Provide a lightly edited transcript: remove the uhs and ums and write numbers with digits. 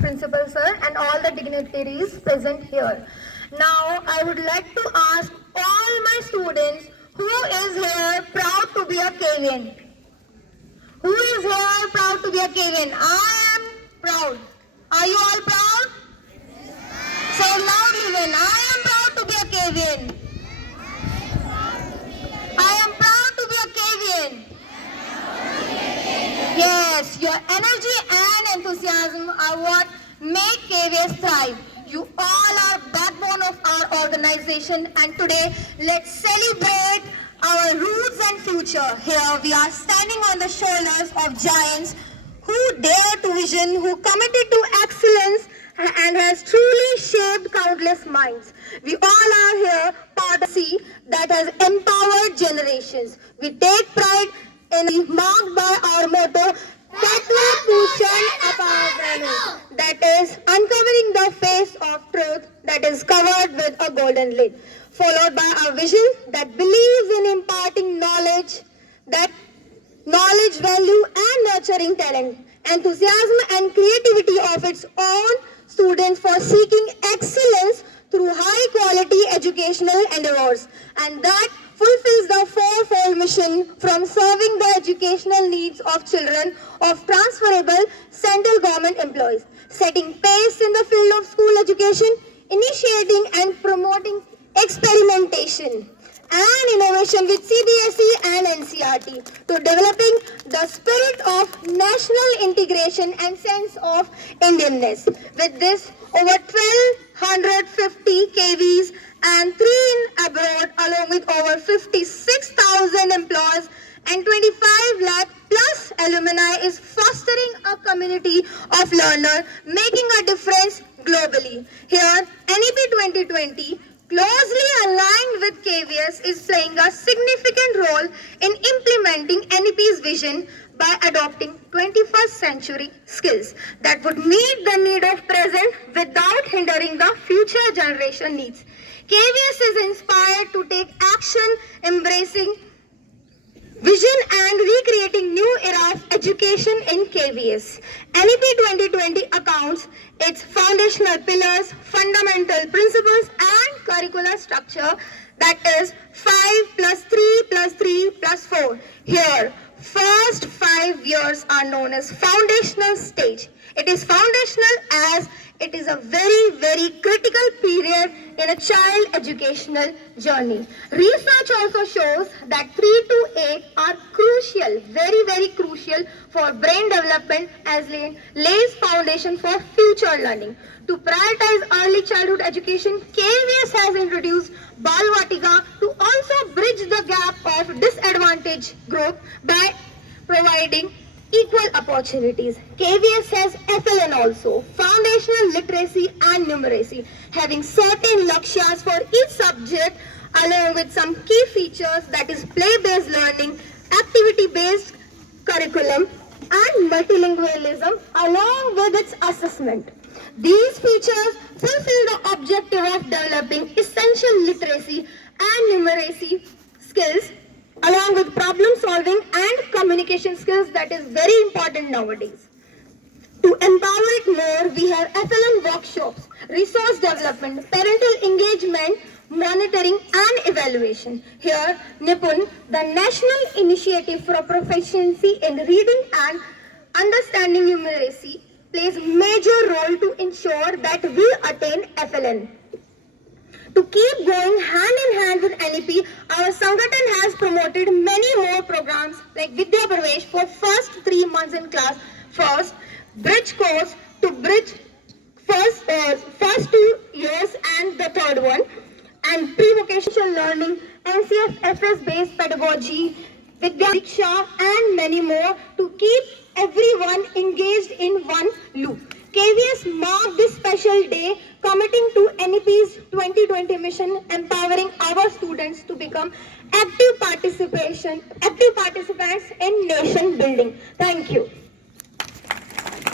Principal Sir, and all the dignitaries present here. Now, I would like to ask all my students who is here proud to be a Kevian. Who is here proud to be a Kevian? I am proud. Are you all proud? Say loudly then. I am proud to be a Kevian. I am proud to be a Kevian. Yes, your energy and enthusiasm are what make KVS thrive. You all are backbone of our organization, and today let's celebrate our roots and future. Here we are standing on the shoulders of giants who dare to vision, who committed to excellence and has truly shaped countless minds. We all are here part of C that has empowered generations. We take pride in marked by our motto, that is uncovering the face of truth that is covered with a golden lid, followed by our vision that believes in imparting knowledge, that knowledge, value and nurturing talent, enthusiasm and creativity of its own students for seeking excellence through high quality educational endeavors, and that fulfills the fourfold mission from serving the educational needs of children of transferable central government employees, setting pace in the field of school education, initiating and promoting experimentation and innovation with CBSE and NCERT, to developing the spirit of national integration and sense of Indianness. With this, over 1,250 KVs and 3 in abroad, along with over 56,000 employees and 25 lakh plus alumni, is fostering a community of learners making a difference globally. Here, NEP 2020, closely aligned with KVS, is playing a significant role in implementing NEP's vision by adopting 21st century skills that would meet the need of present without hindering the future generation needs. KVS is inspired to take action, embracing vision and recreating new era of education in KVS. NEP 2020 accounts its foundational pillars, fundamental principles and curricular structure, that is 5 plus 3 plus 3 plus 4. Here, first 5 years are known as foundational stage. It is foundational as it is a very, very critical period in a child educational journey. Research also shows that 3 to 8 are crucial, very, very crucial for brain development, as lays foundation for future learning. To prioritize early childhood education, KVS has introduced Balvatika to also bridge the gap of disadvantaged group by providing equal opportunities. KVS has FLN also, foundational literacy and numeracy, having certain lakshyas for each subject along with some key features, that is play-based learning, activity-based curriculum and multilingualism along with its assessment. These features fulfill the objective of developing essential literacy and numeracy skills along with problem solving and communication skills, that is very important nowadays. To empower it more, we have FLN workshops, resource development, parental engagement, monitoring and evaluation. Here, Nipun, the National Initiative for Proficiency in Reading and Understanding Numeracy, plays major role to ensure that we attain FLN. To keep going hand in hand with NEP, our Sangathan has promoted many more programs like Vidya Pravesh for first 3 months in class, first bridge course to bridge first 2 years and the third one, and pre-vocational learning, NCFS based pedagogy, Vidya Diksha and many more to keep everyone engaged in one loop. KVS marked this special day committing to NEP's 2020 mission, empowering our students to become active participants in nation building. Thank you.